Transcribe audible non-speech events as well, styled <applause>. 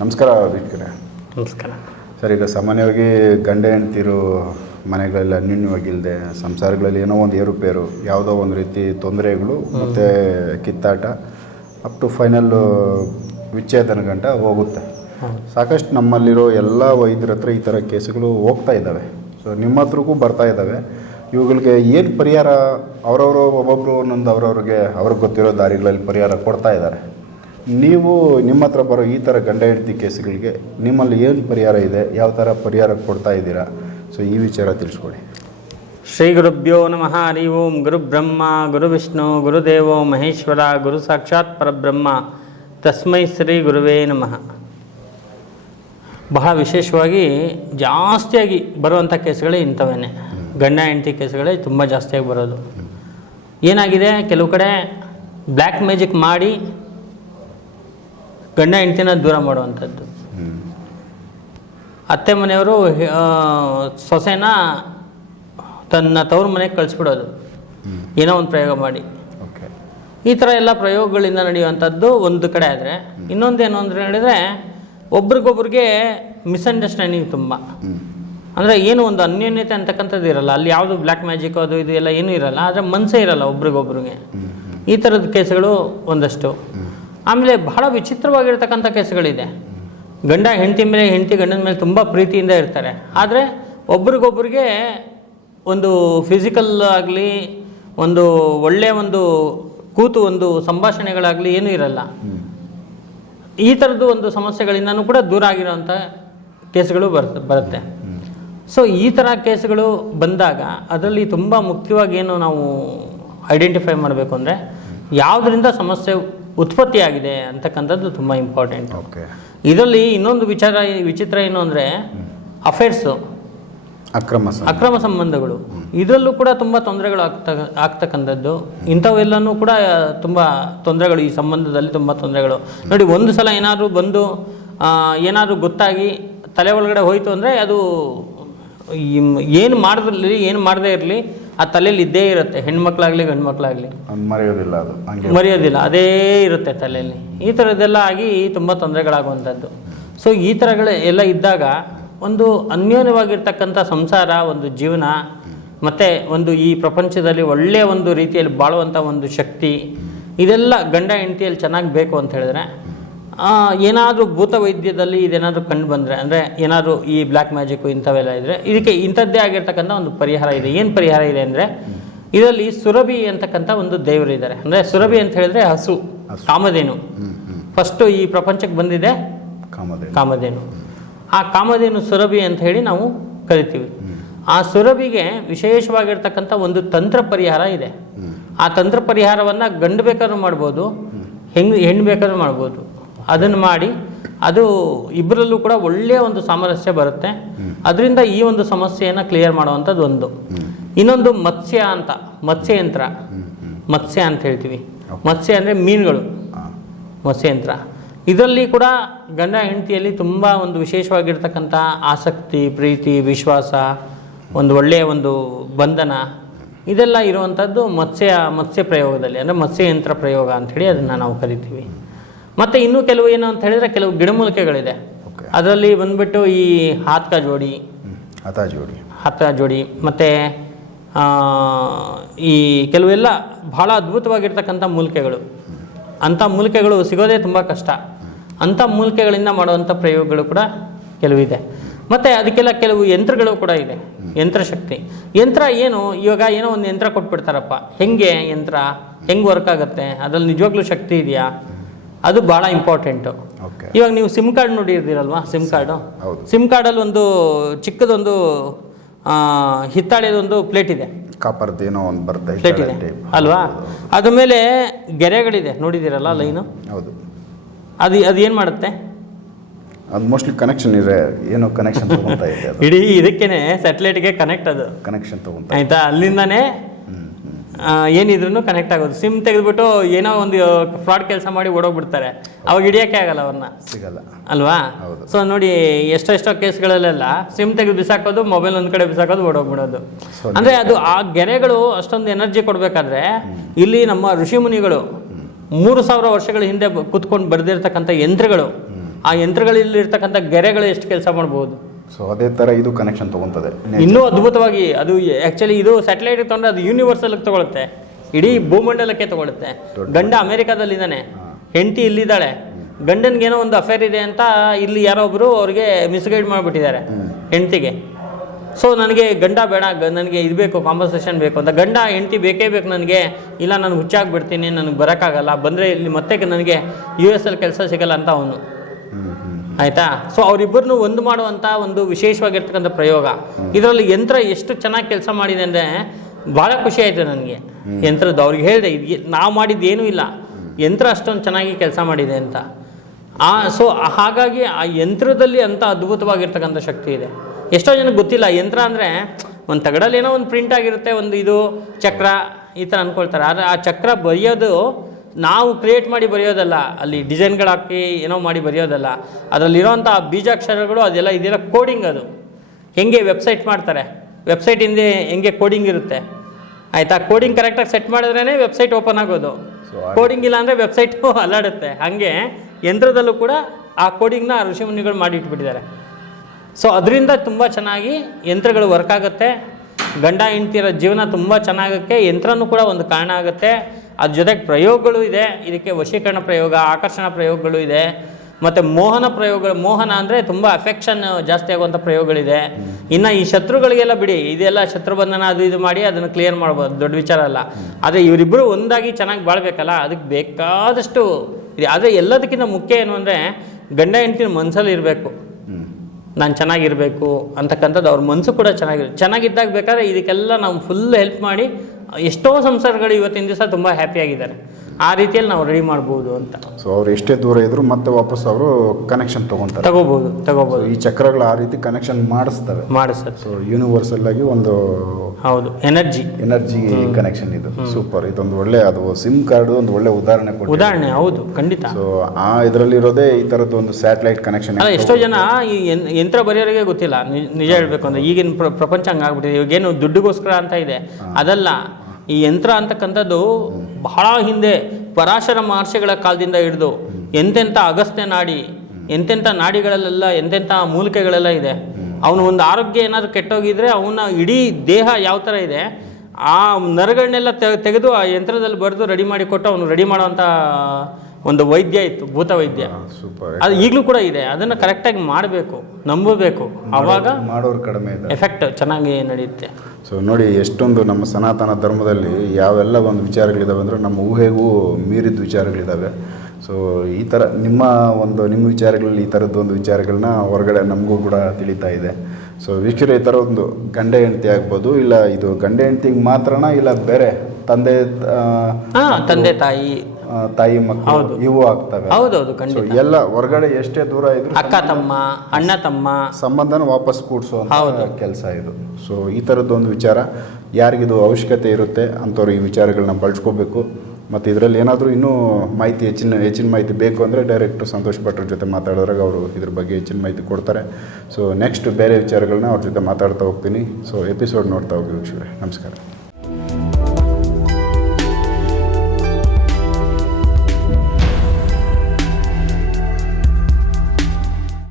ನಮಸ್ಕಾರ ವೀಕ್ಷಕರೇ. ನಮಸ್ಕಾರ. ಸರ್ ಈಗ ಸಾಮಾನ್ಯವಾಗಿ ಗಂಡ ಹೆಂಡ್ತಿರು ಮನೆಗಳೆಲ್ಲ ಅನ್ಯೂನ್ಯವಾಗಿಲ್ಲದೆ ಸಂಸಾರಗಳಲ್ಲಿ ಏನೋ ಒಂದು ಏರುಪೇರು ಯಾವುದೋ ಒಂದು ರೀತಿ ತೊಂದರೆಗಳು ಮತ್ತು ಕಿತ್ತಾಟ ಅಪ್ ಟು ಫೈನಲ್ ವಿಚ್ಛೇದನ ಗಂಟ ಹೋಗುತ್ತೆ. ಸಾಕಷ್ಟು ನಮ್ಮಲ್ಲಿರೋ ಎಲ್ಲ ವೈದ್ಯರ ಹತ್ರ ಈ ಥರ ಕೇಸುಗಳು ಹೋಗ್ತಾ ಇದ್ದಾವೆ. ಸೊ ನಿಮ್ಮ ಹತ್ರಕ್ಕೂ ಬರ್ತಾ ಇದ್ದಾವೆ. ಇವುಗಳಿಗೆ ಏನು ಪರಿಹಾರ? ಅವರವರು ಒಬ್ಬೊಬ್ಬರು ಒಂದೊಂದು ಅವ್ರವ್ರಿಗೆ ಅವ್ರಿಗೆ ಗೊತ್ತಿರೋ ದಾರಿಗಳಲ್ಲಿ ಪರಿಹಾರ ಕೊಡ್ತಾ ಇದ್ದಾರೆ. ನೀವು ನಿಮ್ಮ ಹತ್ರ ಬರೋ ಈ ಥರ ಗಂಡ ಹೆಂಡತಿ ಕೇಸುಗಳಿಗೆ ನಿಮ್ಮಲ್ಲಿ ಏನು ಪರಿಹಾರ ಇದೆ? ಯಾವ ಥರ ಪರಿಹಾರ ಕೊಡ್ತಾ ಇದ್ದೀರಾ? ಸೊ ಈ ವಿಚಾರ ತಿಳಿಸ್ಕೊಡಿ. ಶ್ರೀ ಗುರುಭ್ಯೋ ನಮಃ. ಹರಿ ಓಂ. ಗುರು ಬ್ರಹ್ಮ, ಗುರು ವಿಷ್ಣು ಗುರುದೇವೋ ಮಹೇಶ್ವರ, ಗುರು ಸಾಕ್ಷಾತ್ ಪರಬ್ರಹ್ಮ. ತಸ್ಮೈ ಶ್ರೀ ಗುರುವೇ ನಮಃ. ಬಹಳ ವಿಶೇಷವಾಗಿ ಜಾಸ್ತಿಯಾಗಿ ಬರುವಂಥ ಕೇಸ್ಗಳೇ ಇಂಥವೇನೆ. ಗಂಡ ಹೆಂಡತಿ ಕೇಸ್ಗಳೇ ತುಂಬ ಜಾಸ್ತಿಯಾಗಿ ಬರೋದು. ಏನಾಗಿದೆ? ಕೆಲವು ಕಡೆ ಬ್ಲ್ಯಾಕ್ ಮ್ಯಾಜಿಕ್ ಮಾಡಿ ಗಂಡ ಹೆಂಡ್ತಿನ ದೂರ ಮಾಡುವಂಥದ್ದು. ಅತ್ತೆ ಮನೆಯವರು ಸೊಸೆನ ತನ್ನ ತವ್ರ ಮನೆಗೆ ಕಳಿಸ್ಬಿಡೋದು. ಏನೋ ಒಂದು ಪ್ರಯೋಗ ಮಾಡಿ. ಈ ಥರ ಎಲ್ಲ ಪ್ರಯೋಗಗಳಿಂದ ನಡೆಯುವಂಥದ್ದು ಒಂದು ಕಡೆ ಆದರೆ ಇನ್ನೊಂದೇನು ಅಂದರೆ ಹೇಳಿದರೆ ಒಬ್ರಿಗೊಬ್ರಿಗೆ ಮಿಸ್ಅಂಡರ್ಸ್ಟ್ಯಾಂಡಿಂಗ್ ತುಂಬ. ಅಂದರೆ ಏನು ಒಂದು ಅನ್ಯೋನ್ಯತೆ ಅಂತಕ್ಕಂಥದ್ದು ಇರಲ್ಲ. ಅಲ್ಲಿ ಯಾವುದು ಬ್ಲ್ಯಾಕ್ ಮ್ಯಾಜಿಕ್ ಅದು ಇದು ಎಲ್ಲ ಏನೂ ಇರಲ್ಲ. ಆದರೆ ಮನಸ್ಸೇ ಇರಲ್ಲ ಒಬ್ರಿಗೊಬ್ರಿಗೆ. ಈ ಥರದ ಕೇಸ್ಗಳು ಒಂದಷ್ಟು. ಆಮೇಲೆ ಬಹಳ ವಿಚಿತ್ರವಾಗಿರ್ತಕ್ಕಂಥ ಕೇಸುಗಳಿದೆ. ಗಂಡ ಹೆಂಡತಿ ಮೇಲೆ, ಹೆಂಡತಿ ಗಂಡನ ಮೇಲೆ ತುಂಬ ಪ್ರೀತಿಯಿಂದ ಇರ್ತಾರೆ. ಆದರೆ ಒಬ್ರಿಗೊಬ್ರಿಗೆ ಒಂದು ಫಿಸಿಕಲ್ ಆಗಲಿ, ಒಂದು ಒಳ್ಳೆಯ ಒಂದು ಕೂತು ಒಂದು ಸಂಭಾಷಣೆಗಳಾಗಲಿ ಏನೂ ಇರಲ್ಲ. ಈ ಥರದ್ದು ಒಂದು ಸಮಸ್ಯೆಗಳಿಂದನೂ ಕೂಡ ದೂರ ಆಗಿರೋಂಥ ಕೇಸುಗಳು ಬರುತ್ತೆ ಬರುತ್ತೆ. ಸೊ ಈ ಥರ ಕೇಸುಗಳು ಬಂದಾಗ ಅದರಲ್ಲಿ ತುಂಬ ಮುಖ್ಯವಾಗಿ ಏನು ನಾವು ಐಡೆಂಟಿಫೈ ಮಾಡಬೇಕು ಅಂದರೆ, ಯಾವುದರಿಂದ ಸಮಸ್ಯೆ ಉತ್ಪತ್ತಿಯಾಗಿದೆ ಅಂತಕ್ಕಂಥದ್ದು ತುಂಬ ಇಂಪಾರ್ಟೆಂಟ್ ಓಕೆ ಇದರಲ್ಲಿ ಇನ್ನೊಂದು ವಿಚಾರ ವಿಚಿತ್ರ ಏನು ಅಂದರೆ ಅಫೇರ್ಸು ಅಕ್ರಮ ಅಕ್ರಮ ಸಂಬಂಧಗಳು. ಇದರಲ್ಲೂ ಕೂಡ ತುಂಬ ತೊಂದರೆಗಳು ಆಗ್ತ ಆಗ್ತಕ್ಕಂಥದ್ದು. ಇಂಥವೆಲ್ಲನೂ ಕೂಡ ತುಂಬ ತೊಂದರೆಗಳು ಈ ಸಂಬಂಧದಲ್ಲಿ ತುಂಬ ತೊಂದರೆಗಳು. ನೋಡಿ ಒಂದು ಸಲ ಏನಾದರೂ ಬಂದು ಏನಾದರೂ ಗೊತ್ತಾಗಿ ತಲೆ ಒಳಗಡೆ ಹೋಯಿತು ಅಂದರೆ ಅದು ಏನು ಮಾಡಿದ್ರಲ್ಲಿ ಏನು ಮಾಡದೇ ಇರಲಿ ಆ ತಲೆಯಲ್ಲಿ ಇದ್ದೇ ಇರುತ್ತೆ ಹೆಣ್ಮಕ್ಳಾಗಲಿ ಗಂಡು ಮಕ್ಕಳಾಗಲಿ ಮರೆಯೋದಿಲ್ಲ ಅದು ಹಂಗೆ. ಮರೆಯೋದಿಲ್ಲ ಅದೇ ಇರುತ್ತೆ ತಲೆಯಲ್ಲಿ. ಈ ಥರದ್ದೆಲ್ಲ ಆಗಿ ತುಂಬ ತೊಂದರೆಗಳಾಗುವಂಥದ್ದು. ಸೊ ಈ ಥರಗಳು ಎಲ್ಲ ಇದ್ದಾಗ ಒಂದು ಅನ್ಯೋನ್ಯವಾಗಿರ್ತಕ್ಕಂಥ ಸಂಸಾರ ಒಂದು ಜೀವನ ಮತ್ತು ಒಂದು ಈ ಪ್ರಪಂಚದಲ್ಲಿ ಒಳ್ಳೆಯ ಒಂದು ರೀತಿಯಲ್ಲಿ ಬಾಳುವಂಥ ಒಂದು ಶಕ್ತಿ ಇದೆಲ್ಲ ಗಂಡ ಹೆಂಡತಿಯಲ್ಲಿ ಚೆನ್ನಾಗಿ ಬೇಕು ಅಂತ ಹೇಳಿದ್ರೆ ಏನಾದರೂ ಭೂತ ವೈದ್ಯದಲ್ಲಿ ಇದೇನಾದರೂ ಕಂಡು ಬಂದರೆ ಅಂದರೆ ಏನಾದರೂ ಈ ಬ್ಲ್ಯಾಕ್ ಮ್ಯಾಜಿಕ್ಕು ಇಂಥವೆಲ್ಲ ಇದ್ದರೆ ಇದಕ್ಕೆ ಇಂಥದ್ದೇ ಆಗಿರ್ತಕ್ಕಂಥ ಒಂದು ಪರಿಹಾರ ಇದೆ. ಏನು ಪರಿಹಾರ ಇದೆ ಅಂದರೆ ಇದರಲ್ಲಿ ಸುರಭಿ ಅಂತಕ್ಕಂಥ ಒಂದು ದೇವರು ಇದ್ದಾರೆ. ಅಂದರೆ ಸುರಭಿ ಅಂತ ಹೇಳಿದ್ರೆ ಹಸು ಕಾಮಧೇನು. ಫಸ್ಟು ಈ ಪ್ರಪಂಚಕ್ಕೆ ಬಂದಿದೆ ಕಾಮಧೇನು. ಕಾಮಧೇನು. ಆ ಕಾಮಧೇನು ಸುರಭಿ ಅಂತ ಹೇಳಿ ನಾವು ಕರಿತೀವಿ. ಆ ಸುರಭಿಗೆ ವಿಶೇಷವಾಗಿರ್ತಕ್ಕಂಥ ಒಂದು ತಂತ್ರ ಪರಿಹಾರ ಇದೆ. ಆ ತಂತ್ರ ಪರಿಹಾರವನ್ನು ಗಂಡು ಬೇಕಾದ್ರೂ ಮಾಡ್ಬೋದು ಹೆಂಗ್ ಹೆಣ್ಣು ಬೇಕಾದ್ರೂ ಮಾಡ್ಬೋದು. ಅದನ್ನು ಮಾಡಿ ಅದು ಇಬ್ಬರಲ್ಲೂ ಕೂಡ ಒಳ್ಳೆಯ ಒಂದು ಸಾಮರಸ್ಯ ಬರುತ್ತೆ. ಅದರಿಂದ ಈ ಒಂದು ಸಮಸ್ಯೆಯನ್ನು ಕ್ಲಿಯರ್ ಮಾಡುವಂಥದ್ದು ಒಂದು. ಇನ್ನೊಂದು ಮತ್ಸ್ಯ ಅಂತ ಮತ್ಸ್ಯಯಂತ್ರ. ಮತ್ಸ್ಯ ಅಂತ ಹೇಳ್ತೀವಿ. ಮತ್ಸ್ಯ ಅಂದರೆ ಮೀನುಗಳು. ಮತ್ಸ್ಯಯಂತ್ರ. ಇದರಲ್ಲಿ ಕೂಡ ಗಂಡ ಹೆಂಡತಿಯಲ್ಲಿ ತುಂಬ ಒಂದು ವಿಶೇಷವಾಗಿರ್ತಕ್ಕಂಥ ಆಸಕ್ತಿ ಪ್ರೀತಿ ವಿಶ್ವಾಸ ಒಂದು ಒಳ್ಳೆಯ ಒಂದು ಬಂಧನ ಇದೆಲ್ಲ ಇರುವಂಥದ್ದು ಮತ್ಸ್ಯ ಮತ್ಸ್ಯ ಪ್ರಯೋಗದಲ್ಲಿ. ಅಂದರೆ ಮತ್ಸ್ಯಯಂತ್ರ ಪ್ರಯೋಗ ಅಂಥೇಳಿ ಅದನ್ನು ನಾವು ಕರಿತೀವಿ. ಮತ್ತು ಇನ್ನೂ ಕೆಲವು ಏನು ಅಂತ ಹೇಳಿದರೆ ಕೆಲವು ಗಿಡಮೂಲಿಕೆಗಳಿದೆ. ಅದರಲ್ಲಿ ಬಂದ್ಬಿಟ್ಟು ಈ ಹಾತ್ಕ ಜೋಡಿ ಹತ ಜೋಡಿ. ಹತ ಜೋಡಿ ಮತ್ತು ಈ ಕೆಲವೆಲ್ಲ ಬಹಳ ಅದ್ಭುತವಾಗಿರ್ತಕ್ಕಂಥ ಮೂಲಿಕೆಗಳು. ಅಂಥ ಮೂಲಿಕೆಗಳು ಸಿಗೋದೇ ತುಂಬ ಕಷ್ಟ. ಅಂಥ ಮೂಲಿಕೆಗಳಿಂದ ಮಾಡುವಂಥ ಪ್ರಯೋಗಗಳು ಕೂಡ ಕೆಲವಿದೆ ಮತ್ತು ಅದಕ್ಕೆಲ್ಲ ಕೆಲವು ಯಂತ್ರಗಳು ಕೂಡ ಇದೆ. ಯಂತ್ರಶಕ್ತಿ ಯಂತ್ರ ಏನು? ಇವಾಗ ಏನೋ ಒಂದು ಯಂತ್ರ ಕೊಟ್ಬಿಡ್ತಾರಪ್ಪ. ಹೆಂಗೆ ಯಂತ್ರ? ಹೆಂಗೆ ವರ್ಕ್ ಆಗುತ್ತೆ? ಅದರಲ್ಲಿ ನಿಜವಾಗ್ಲೂ ಶಕ್ತಿ ಇದೆಯಾ? ಅದು ಭಾಳ ಇಂಪಾರ್ಟೆಂಟು ಓಕೆ ಇವಾಗ ನೀವು ಸಿಮ್ ಕಾರ್ಡ್ ನೋಡಿರ್ತೀರಲ್ವಾ ಸಿಮ್ ಕಾರ್ಡು ಸಿಮ್ ಕಾರ್ಡಲ್ಲಿ ಒಂದು ಚಿಕ್ಕದೊಂದು ಹಿತ್ತಾಳೆದೊಂದು ಪ್ಲೇಟ್ ಇದೆ. ಕಾಪರ್ದು ಏನೋ ಒಂದು ಬರುತ್ತೆ ಪ್ಲೇಟ್ ಇದೆ. ಅಲ್ವಾ? ಅದ್ರ ಮೇಲೆ ಗೆರೆಗಳಿದೆ ನೋಡಿದ್ದೀರಲ್ಲ ಲೈನು? ಹೌದು. ಅದು ಅದು ಏನು ಮಾಡುತ್ತೆ? ಅದು ಮೋಸ್ಟ್ಲಿ ಕನೆಕ್ಷನ್ ಇದೆ ಏನೋ ಕನೆಕ್ಷನ್ ತೊಗೊತಾ ಇದೆ ಅದು. ಇಡೀ ಇದಕ್ಕೇನೆ ಸ್ಯಾಟಲೈಟ್ಗೆ ಕನೆಕ್ಟ್ ಅದು. ಕನೆಕ್ಷನ್ ತಗೊಂತ ಆಯಿತಾ? ಅಲ್ಲಿಂದಾನೇ ಏನಿದ್ರು ಕನೆಕ್ಟ್ ಆಗೋದು. ಸಿಮ್ ತೆಗೆದ್ಬಿಟ್ಟು ಏನೋ ಒಂದು ಫ್ರಾಡ್ ಕೆಲಸ ಮಾಡಿ ಓಡೋಗ್ಬಿಡ್ತಾರೆ. ಅವಾಗ ಹಿಡಿಯೋಕ್ಕೆ ಆಗಲ್ಲ ಅವ್ರನ್ನ. ಸಿಗಲ್ಲ. ಅಲ್ವಾ. ಸೊ ನೋಡಿ ಎಷ್ಟೋ ಎಷ್ಟೋ ಕೇಸ್ಗಳಲ್ಲೆಲ್ಲ ಸಿಮ್ ತೆಗೆದು ಬಿಸಾಕೋದು ಮೊಬೈಲ್ ಒಂದ್ ಕಡೆ ಬಿಸಾಕೋದು ಓಡೋಗ್ಬಿಡೋದು. ಅಂದ್ರೆ ಅಂದರೆ ಅದು ಆ ಗೆರೆಗಳು ಅಷ್ಟೊಂದು ಎನರ್ಜಿ ಕೊಡಬೇಕಾದ್ರೆ ಇಲ್ಲಿ ನಮ್ಮ ಋಷಿ ಮುನಿಗಳು ಮೂರು ಸಾವಿರ ವರ್ಷಗಳ ಹಿಂದೆ ಕುತ್ಕೊಂಡು ಬರೆದಿರ್ತಕ್ಕಂಥ ಯಂತ್ರಗಳು ಆ ಯಂತ್ರಗಳಲ್ಲಿ ಇರ್ತಕ್ಕಂಥ ಗೆರೆಗಳು ಎಷ್ಟು ಕೆಲಸ ಮಾಡ್ಬೋದು? ಸೊ ಅದೇ ಥರ ಇದು ಕನೆಕ್ಷನ್ ತೊಗೊತದೆ. ಇನ್ನೂ ಅದ್ಭುತವಾಗಿ ಅದು ಆ್ಯಕ್ಚುಲಿ ಇದು ಸ್ಯಾಟಲೈಟ್ ತೊಗೊಂಡ್ರೆ ಅದು ಯೂನಿವರ್ಸಲ್ ತಗೊಳುತ್ತೆ. ಇಡೀ ಭೂಮಂಡಲಕ್ಕೆ ತಗೊಳುತ್ತೆ. ಗಂಡ ಅಮೆರಿಕಾದಲ್ಲಿದ್ದಾನೆ. ಹೆಂಡತಿ ಇಲ್ಲಿದ್ದಾಳೆ. ಗಂಡನಿಗೇನೋ ಒಂದು ಅಫೇರ್ ಇದೆ ಅಂತ ಇಲ್ಲಿ ಯಾರೋ ಒಬ್ಬರು ಅವ್ರಿಗೆ ಮಿಸ್ಗೈಡ್ ಮಾಡಿಬಿಟ್ಟಿದ್ದಾರೆ ಹೆಂಡತಿಗೆ. ಸೊ ನನಗೆ ಗಂಡ ಬೇಡ ನನಗೆ ಇದು ಬೇಕು ಕಾಂಪನ್ಸೇಷನ್ ಬೇಕು ಅಂತ. ಗಂಡ ಹೆಂಡತಿ ಬೇಕೇ ಬೇಕು ನನಗೆ. ಇಲ್ಲ ನಾನು ಹುಚ್ಚಾಗ್ಬಿಡ್ತೀನಿ ನನಗೆ ಬರೋಕ್ಕಾಗಲ್ಲ. ಬಂದರೆ ಇಲ್ಲಿ ಮತ್ತೆ ನನಗೆ ಯು ಎಸ್ ಅಲ್ಲಿ ಕೆಲಸ ಸಿಗಲ್ಲ ಅಂತ ಅವನು. ಆಯ್ತಾ? ಸೊ ಅವರಿಬ್ಬರನ್ನು ಒಂದು ಮಾಡುವಂಥ ಒಂದು ವಿಶೇಷವಾಗಿರ್ತಕ್ಕಂಥ ಪ್ರಯೋಗ. ಇದರಲ್ಲಿ ಯಂತ್ರ ಎಷ್ಟು ಚೆನ್ನಾಗಿ ಕೆಲಸ ಮಾಡಿದೆ ಅಂದರೆ ಭಾಳ ಖುಷಿ ಆಯಿತು ನನಗೆ. ಯಂತ್ರದ್ದು ಅವ್ರಿಗೆ ಹೇಳಿದೆ ಇದು ನಾವು ಮಾಡಿದ್ದು ಏನೂ ಇಲ್ಲ. ಯಂತ್ರ ಅಷ್ಟೊಂದು ಚೆನ್ನಾಗಿ ಕೆಲಸ ಮಾಡಿದೆ ಅಂತ. ಆ ಸೊ ಹಾಗಾಗಿ ಆ ಯಂತ್ರದಲ್ಲಿ ಅಂತ ಅದ್ಭುತವಾಗಿರ್ತಕ್ಕಂಥ ಶಕ್ತಿ ಇದೆ. ಎಷ್ಟೋ ಜನಕ್ಕೆ ಗೊತ್ತಿಲ್ಲ ಯಂತ್ರ ಅಂದರೆ ಒಂದು ತಗಡಲ್ಲಿ ಏನೋ ಒಂದು ಪ್ರಿಂಟ್ ಆಗಿರುತ್ತೆ ಒಂದು ಇದು ಚಕ್ರ ಈ ಥರ ಅಂದ್ಕೊಳ್ತಾರೆ ಆದರೆ ಆ ಚಕ್ರ ಬರೆಯೋದು ನಾವು ಕ್ರಿಯೇಟ್ ಮಾಡಿ ಬರೆಯೋದಲ್ಲ ಅಲ್ಲಿ ಡಿಸೈನ್ಗಳು ಹಾಕಿ ಏನೋ ಮಾಡಿ ಬರೆಯೋದಲ್ಲ ಅದರಲ್ಲಿರೋಂಥ ಬೀಜಾಕ್ಷರಗಳು ಅದೆಲ್ಲ ಇದೆಲ್ಲ ಕೋಡಿಂಗ್ ಅದು. ಹೆಂಗೆ ವೆಬ್ಸೈಟ್ ಮಾಡ್ತಾರೆ ವೆಬ್ಸೈಟ್ ಹಿಂದೆ ಹೆಂಗೆ ಕೋಡಿಂಗ್ ಇರುತ್ತೆ. ಆಯಿತಾ? ಕೋಡಿಂಗ್ ಕರೆಕ್ಟಾಗಿ ಸೆಟ್ ಮಾಡಿದ್ರೇ ವೆಬ್ಸೈಟ್ ಓಪನ್ ಆಗೋದು. ಕೋಡಿಂಗ್ ಇಲ್ಲ ಅಂದರೆ ವೆಬ್ಸೈಟು <laughs> ಅಲ್ಲಾಡುತ್ತೆ. ಹಾಗೆ ಯಂತ್ರದಲ್ಲೂ ಕೂಡ ಆ ಕೋಡಿಂಗ್ನ ಋಷಿಮುನಿಗಳು ಮಾಡಿ ಇಟ್ಬಿಟ್ಟಿದ್ದಾರೆ ಸೊ ಅದರಿಂದ ತುಂಬ ಚೆನ್ನಾಗಿ ಯಂತ್ರಗಳು ವರ್ಕ್ ಆಗುತ್ತೆ. ಗಂಡ ಹೆಂಡ್ತಿರೋ ಜೀವನ ತುಂಬ ಚೆನ್ನಾಗಕ್ಕೆ ಯಂತ್ರನೂ ಕೂಡ ಒಂದು ಕಾರಣ ಆಗುತ್ತೆ. ಅದ್ರ ಜೊತೆಗೆ ಪ್ರಯೋಗಗಳು ಇದೆ. ಇದಕ್ಕೆ ವಶೀಕರಣ ಪ್ರಯೋಗ, ಆಕರ್ಷಣ ಪ್ರಯೋಗಗಳು ಇದೆ. ಮತ್ತು ಮೋಹನ ಪ್ರಯೋಗಗಳು, ಮೋಹನ ಅಂದರೆ ತುಂಬ ಅಫೆಕ್ಷನ್ ಜಾಸ್ತಿ ಆಗುವಂಥ ಪ್ರಯೋಗಗಳಿದೆ. ಇನ್ನು ಈ ಶತ್ರುಗಳಿಗೆಲ್ಲ ಬಿಡಿ, ಇದೆಲ್ಲ ಶತ್ರುಬಂಧನ ಅದು ಇದು ಮಾಡಿ ಅದನ್ನು ಕ್ಲಿಯರ್ ಮಾಡ್ಬೋದು, ದೊಡ್ಡ ವಿಚಾರ ಅಲ್ಲ. ಆದರೆ ಇವರಿಬ್ಬರು ಒಂದಾಗಿ ಚೆನ್ನಾಗಿ ಬಾಳ್ಬೇಕಲ್ಲ ಅದಕ್ಕೆ ಬೇಕಾದಷ್ಟು ಇದೆ. ಆದರೆ ಎಲ್ಲದಕ್ಕಿಂತ ಮುಖ್ಯ ಏನು ಅಂದರೆ ಗಂಡ ಹೆಂಡ್ತಿನ ಮನಸ್ಸಲ್ಲಿ ಇರಬೇಕು. ನಾನು ಚೆನ್ನಾಗಿರಬೇಕು ಅಂತಕ್ಕಂಥದ್ದು ಅವ್ರ ಮನಸ್ಸು ಕೂಡ ಚೆನ್ನಾಗಿರುತ್ತೆ. ಚೆನ್ನಾಗಿದ್ದಾಗ ಬೇಕಾದ್ರೆ ಇದಕ್ಕೆಲ್ಲ ನಾವು ಫುಲ್ ಹೆಲ್ಪ್ ಮಾಡಿ ಎಷ್ಟೋ ಸಂಸಾರಗಳು ಇವತ್ತಿನ ದಿವಸ ತುಂಬ ಹ್ಯಾಪಿಯಾಗಿದ್ದಾರೆ ಆ ರೀತಿಯಲ್ಲಿ ನಾವು ರೆಡಿ ಮಾಡ್ಬೋದು ಅಂತ. ಸೊ ಅವ್ರು ಎಷ್ಟೇ ದೂರ ಇದ್ರು ಮತ್ತೆ ವಾಪಸ್ ಅವರು ಕನೆಕ್ಷನ್ ತಗೊಂತಾರೆ ತಗೋಬಹುದು ತಗೋಬಹುದು ಈ ಚಕ್ರಗಳು ಆ ರೀತಿ ಕನೆಕ್ಷನ್ ಮಾಡಿಸ್ತವೆ. ಮಾಡಿಸ್ತಾರೆ ಸೊ ಯೂನಿವರ್ಸಲ್ ಆಗಿ ಒಂದು ಹೌದು ಎನರ್ಜಿ ಎನರ್ಜಿ ಕನೆಕ್ಷನ್ ಇದು. ಸೂಪರ್ ಇದೊಂದು ಒಳ್ಳೆ ಅದು ಸಿಮ್ ಕಾರ್ಡ್ ಒಂದು ಒಳ್ಳೆ ಉದಾಹರಣೆ ಕೊಟ್ಟು ಉದಾಹರಣೆ ಹೌದು ಖಂಡಿತ. ಸೊ ಆ ಇದರಲ್ಲಿರೋದೇ ಈ ಥರದ್ದು ಒಂದು ಸ್ಯಾಟಲೈಟ್ ಕನೆಕ್ಷನ್ ಅಲ್ಲ ಎಷ್ಟೋ ಜನ ಈ ಯಂ- ಯಂತ್ರ ಬರೆಯೋರಿಗೆ ಗೊತ್ತಿಲ್ಲ. ನಿ- ನಿಜ ಹೇಳ್ಬೇಕು ಅಂದ್ರೆ ಈಗಿನ ಪ್ರ- ಪ್ರಪಂಚ ಹಂಗಾಗ್ಬಿಟ್ಟಿದೆ. ಇವಾಗೇನು ದುಡ್ಡುಗೋಸ್ಕರ ಅಂತ ಇದೆ. ಅದಲ್ಲ ಈ ಯಂತ್ರ ಅಂತಕ್ಕಂಥದ್ದು ಬಹಳ ಹಿಂದೆ ಪರಾಶರ ಮಹರ್ಷಿಗಳ ಕಾಲದಿಂದ ಹಿಡಿದು ಎಂತೆಂಥ ಅಗಸ್ತ್ಯ ನಾಡಿ ಎಂತೆಂಥ ನಾಡಿಗಳಲ್ಲೆಲ್ಲ ಎಂತೆಂಥ ಮೂಲಿಕೆಗಳೆಲ್ಲ ಇದೆ. ಅವನು ಒಂದು ಆರೋಗ್ಯ ಏನಾದರೂ ಕೆಟ್ಟೋಗಿದ್ರೆ ಅವನ ಇಡೀ ದೇಹ ಯಾವ ಥರ ಇದೆ ಆ ನರಗಳನ್ನೆಲ್ಲ ತೆಗೆದು ಆ ಯಂತ್ರದಲ್ಲಿ ಬರೆದು ರೆಡಿ ಮಾಡಿ ಕೊಟ್ಟು ಅವನು ರೆಡಿ ಮಾಡುವಂಥ ಒಂದು ವೈದ್ಯ ಇತ್ತು ಭೂತ ವೈದ್ಯ. ಅದು ಈಗಲೂ ಕೂಡ ಇದೆ. ಅದನ್ನು ಕರೆಕ್ಟಾಗಿ ಮಾಡಬೇಕು ನಂಬಬೇಕು. ಆವಾಗ ಮಾಡೋರು ಕಡಿಮೆ ಎಫೆಕ್ಟ್ ಚೆನ್ನಾಗಿ ನಡೆಯುತ್ತೆ. ಸೊ ನೋಡಿ, ಎಷ್ಟೊಂದು ನಮ್ಮ ಸನಾತನ ಧರ್ಮದಲ್ಲಿ ಯಾವೆಲ್ಲ ಒಂದು ವಿಚಾರಗಳಿದ್ದಾವೆ ಅಂದರೆ ನಮ್ಮ ಊಹೆಗೂ ಮೀರಿದ ವಿಚಾರಗಳಿದ್ದಾವೆ ಸೊ ಈ ಥರ ನಿಮ್ಮ ಒಂದು, ನಿಮ್ಮ ವಿಚಾರಗಳಲ್ಲಿ ಈ ಥರದ್ದು ಒಂದು ವಿಚಾರಗಳನ್ನ ಹೊರಗಡೆ ನಮಗೂ ಕೂಡ ತಿಳಿತಾ ಇದೆ. ಸೊ ವೀಕ್ಷಕರು, ಈ ಥರ ಒಂದು ಗಂಡ ಹೆಂಡತಿ ಆಗ್ಬೋದು, ಇಲ್ಲ ಇದು ಗಂಡ ಹೆಂಡತಿಗೆ ಮಾತ್ರನಾ, ಇಲ್ಲ ಬೇರೆ ತಂದೆ ತಂದೆ ತಾಯಿ ತಾಯಿ ಮಕ್ಕಳು ಇವು ಆಗ್ತವೆ. ಹೌದೌದು ಖಂಡಿತ. ಎಲ್ಲ ಹೊರಗಡೆ ಎಷ್ಟೇ ದೂರ ಇದ್ರು ಅಕ್ಕ ತಮ್ಮ ಅಣ್ಣ ತಮ್ಮ. ಸಂಬಂಧನ ವಾಪಸ್ ಕೂಡಿಸೋ. ಕೆಲಸ ಇದು. ಸೊ ಈ ಥರದ್ದು ಒಂದು ವಿಚಾರ. ಯಾರಿಗಿದು ಅವಶ್ಯಕತೆ ಇರುತ್ತೆ ಅಂಥವ್ರು ಈ ವಿಚಾರಗಳನ್ನ ಬಳಸ್ಕೋಬೇಕು. ಮತ್ತು ಇದರಲ್ಲಿ ಏನಾದರೂ ಇನ್ನೂ ಮಾಹಿತಿ ಹೆಚ್ಚಿನ ಹೆಚ್ಚಿನ ಮಾಹಿತಿ ಬೇಕು ಅಂದರೆ ಡೈರೆಕ್ಟ್ ಸಂತೋಷ್ ಭಟ್ರ ಜೊತೆ ಮಾತಾಡಿದಾಗ ಅವರು ಇದ್ರ ಬಗ್ಗೆ ಹೆಚ್ಚಿನ ಮಾಹಿತಿ ಕೊಡ್ತಾರೆ. ಸೊ ನೆಕ್ಸ್ಟ್ ಬೇರೆ ವಿಚಾರಗಳನ್ನ ಅವ್ರ ಜೊತೆ ಮಾತಾಡ್ತಾ ಹೋಗ್ತೀನಿ. ಸೊ ಎಪಿಸೋಡ್ ನೋಡ್ತಾ ಹೋಗಿ ವೀಕ್ಷಕರೇ. ನಮಸ್ಕಾರ.